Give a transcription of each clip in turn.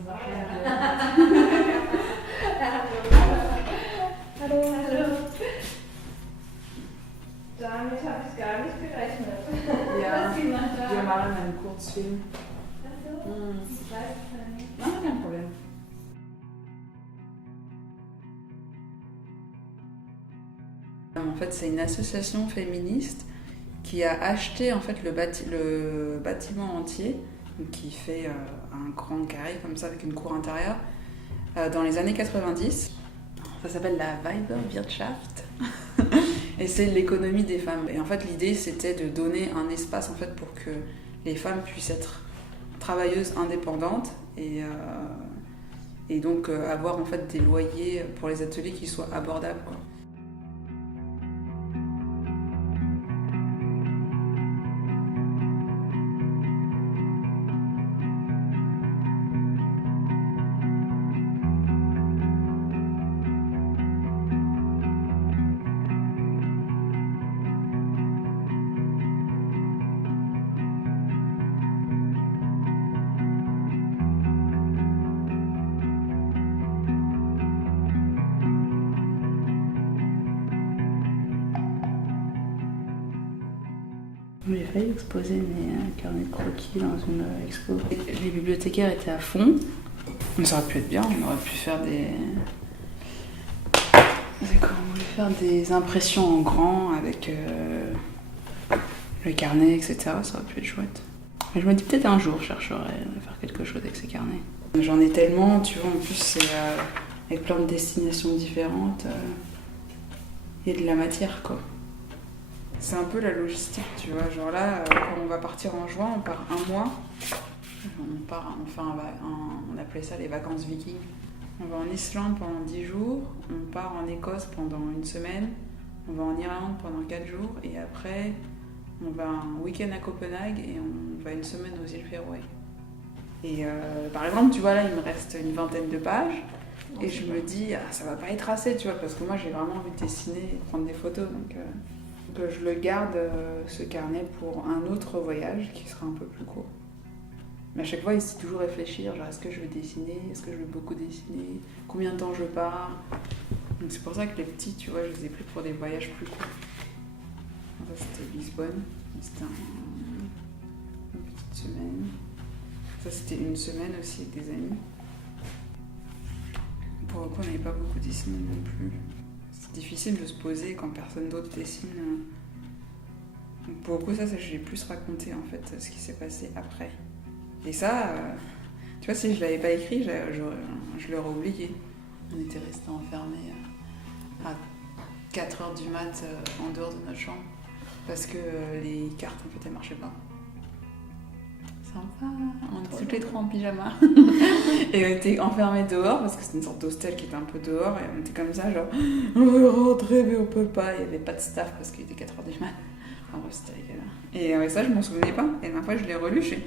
Hallo. Hallo. Damit habe ich gar nicht gerechnet. Ja, Was Sie noch da? wir machen einen Kurzfilm. Achso, ich weiß es nicht. Non, aucun problème. En fait, c'est une association féministe qui a acheté en fait le bâtiment entier, donc qui fait un grand carré comme ça avec une cour intérieure, dans les années 90. Ça s'appelle la Weiberwirtschaft et c'est l'économie des femmes. Et en fait, l'idée c'était de donner un espace en fait pour que les femmes puissent être travailleuses indépendantes et donc avoir en fait des loyers pour les ateliers qui soient abordables, quoi. J'ai failli exposer mes carnets de croquis dans une expo. Les bibliothécaires étaient à fond. Ça aurait pu être bien, on aurait pu faire des impressions en grand avec le carnet, etc. Ça aurait pu être chouette. Mais je me dis peut-être un jour je chercherai à faire quelque chose avec ces carnets. J'en ai tellement, tu vois, en plus c'est avec plein de destinations différentes. Il y a de la matière, quoi. C'est un peu la logistique, tu vois. Genre là, quand on va partir en juin, on part un mois. On appelait ça les vacances vikings. On va en Islande pendant 10 jours, on part en Écosse pendant une semaine, on va en Irlande pendant 4 jours, et après, on va un week-end à Copenhague et on va une semaine aux îles Féroé. Et par exemple, tu vois, là, il me reste une vingtaine de pages, et je me dis, ça va pas être assez, tu vois, parce que moi, j'ai vraiment envie de dessiner et prendre des photos, donc je le garde, ce carnet, pour un autre voyage qui sera un peu plus court. Mais à chaque fois, il faut toujours réfléchir, genre, est-ce que je veux dessiner, est-ce que je veux beaucoup dessiner, combien de temps je pars. Donc c'est pour ça que les petits, tu vois, je les ai pris pour des voyages plus courts. Ça, c'était Lisbonne, c'était une petite semaine. Ça, c'était une semaine aussi avec des amis. Pour le coup, on n'avait pas beaucoup dessiné non plus. C'est difficile de se poser quand personne d'autre dessine. Donc pour le coup, ça, je l'ai plus raconté, en fait, ce qui s'est passé après. Et ça, tu vois, si je l'avais pas écrit, je l'aurais oublié. On était restés enfermés à 4h du mat en dehors de notre chambre parce que les cartes, en fait, elles marchaient pas. Sympa, on était toutes les trois en pyjama et on était enfermés dehors parce que c'était une sorte d'hostel qui était un peu dehors et on était comme ça, genre on veut rentrer mais on peut pas. Il y avait pas de staff parce qu'il était 4h du mat. En vrai, c'était rigolo. Et ça, je m'en souvenais pas. Et ma fois, je l'ai relu, je suis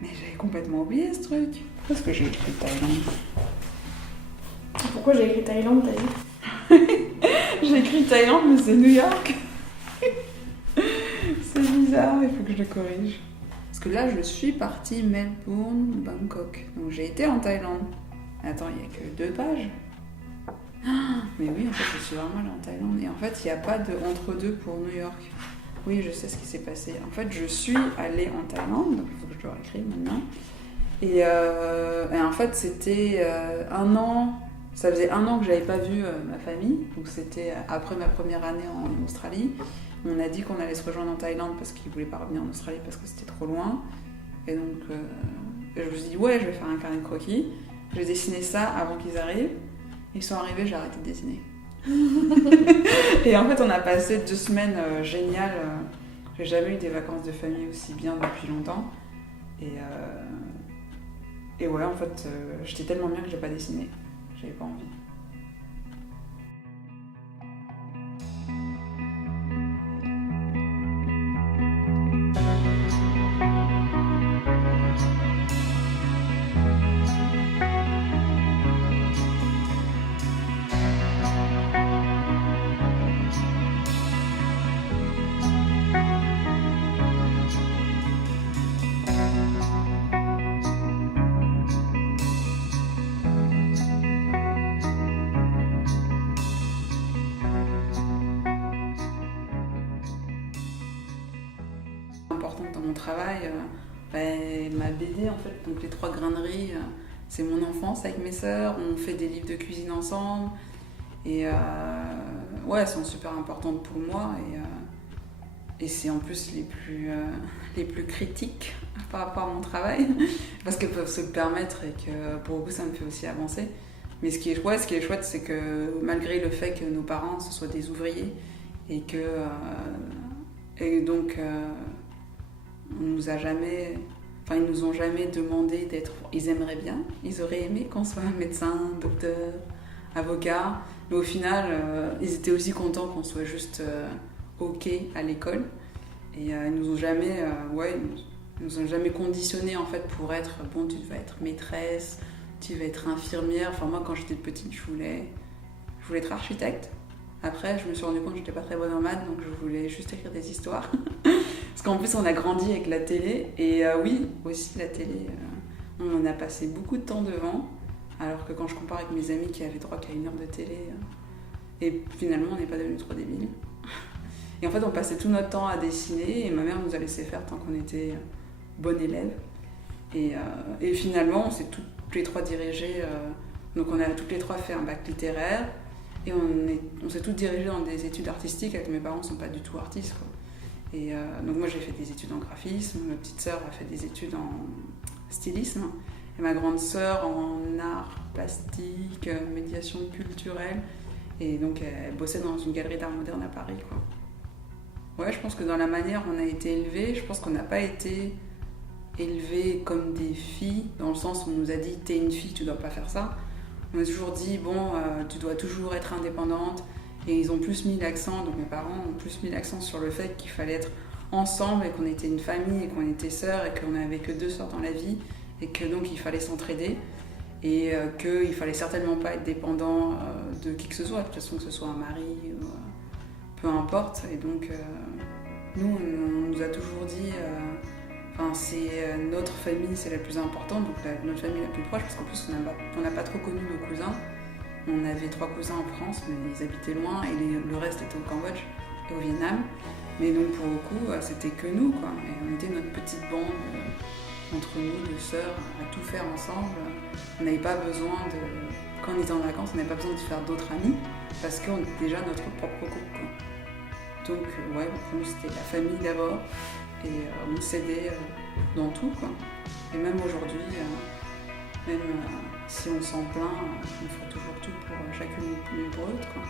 mais j'avais complètement oublié ce truc. Pourquoi est-ce que j'ai écrit Thaïlande ? Pourquoi j'ai écrit Thaïlande, t'as dit ? J'ai écrit Thaïlande, mais c'est New York. C'est bizarre, il faut que je le corrige. Parce que là, je suis partie Melbourne, Bangkok. Donc j'ai été en Thaïlande. Attends, il n'y a que 2 pages. Mais oui, en fait, je suis vraiment allée en Thaïlande. Et en fait, il n'y a pas de entre-deux pour New York. Oui, je sais ce qui s'est passé. En fait, je suis allée en Thaïlande, donc il faut que je le réécrive maintenant. Et en fait, c'était 1 an. Ça faisait 1 an que j'avais pas vu ma famille. Donc c'était après ma première année en Australie. On a dit qu'on allait se rejoindre en Thaïlande parce qu'ils voulaient pas revenir en Australie parce que c'était trop loin. Et donc, je me suis dit, ouais, je vais faire un carnet de croquis. J'ai dessiné ça avant qu'ils arrivent. Ils sont arrivés, j'ai arrêté de dessiner. Et en fait, on a passé 2 semaines géniales. J'ai jamais eu des vacances de famille aussi bien depuis longtemps. Et ouais, en fait, j'étais tellement bien que j'ai pas dessiné. J'avais pas envie. importante dans mon travail. Ma BD, en fait, donc les 3 graineries, c'est mon enfance avec mes sœurs. On fait des livres de cuisine ensemble. Et elles sont super importantes pour moi. Et c'est en plus les plus critiques par rapport à mon travail. Parce qu'elles peuvent se le permettre et que pour le coup, ça me fait aussi avancer. Mais ce qui est chouette, c'est que malgré le fait que nos parents, ce soient des ouvriers, et donc on nous a jamais... Enfin, ils nous ont jamais demandé d'être... Ils aimeraient bien, ils auraient aimé qu'on soit médecin, docteur, avocat. Mais au final, ils étaient aussi contents qu'on soit juste OK à l'école. Et ils nous ont jamais... ils nous ont jamais conditionnés en fait pour être... Bon, tu vas être maîtresse, tu vas être infirmière. Enfin, moi, quand j'étais petite, je voulais être architecte. Après, je me suis rendu compte que j'étais pas très bonne en maths, donc je voulais juste écrire des histoires. Parce qu'en plus, on a grandi avec la télé. Et oui, aussi la télé, on a passé beaucoup de temps devant. Alors que quand je compare avec mes amis qui avaient droit qu'à 1 heure de télé, et finalement, on n'est pas devenus trop débiles. Et en fait, on passait tout notre temps à dessiner, et ma mère nous a laissé faire tant qu'on était bon élève. Et finalement, on s'est toutes les 3 dirigées. Donc on a toutes les 3 fait un bac littéraire. Et on s'est toutes dirigées dans des études artistiques, alors que mes parents ne sont pas du tout artistes, quoi. Et donc moi j'ai fait des études en graphisme, ma petite sœur a fait des études en stylisme, et ma grande sœur en art plastique, médiation culturelle, et donc elle bossait dans une galerie d'art moderne à Paris, quoi. Ouais, je pense que dans la manière dont on a été élevés, je pense qu'on n'a pas été élevés comme des filles, dans le sens où on nous a dit t'es une fille, tu dois pas faire ça. On a toujours dit, tu dois toujours être indépendante. Et ils ont plus mis l'accent, donc mes parents ont plus mis l'accent sur le fait qu'il fallait être ensemble et qu'on était une famille et qu'on était sœurs et qu'on n'avait que 2 sœurs dans la vie et que donc il fallait s'entraider et qu'il fallait certainement pas être dépendant de qui que ce soit, de toute façon que ce soit un mari ou peu importe. Et donc nous, on nous a toujours dit... c'est notre famille, c'est la plus importante, donc notre famille la plus proche, parce qu'en plus on n'a pas trop connu nos cousins. On avait 3 cousins en France, mais ils habitaient loin, et le reste était au Cambodge et au Vietnam. Mais donc pour le coup, c'était que nous, quoi. Et on était notre petite bande entre nous, de sœurs, à tout faire ensemble. On n'avait pas besoin de... Quand on était en vacances, on n'avait pas besoin de faire d'autres amis, parce qu'on était déjà notre propre groupe, quoi. Donc pour nous c'était la famille d'abord. Et on s'aidait dans tout, quoi. Et même aujourd'hui, même si on s'en plaint, on fera toujours tout pour chacune l'une pour l'autre, quoi.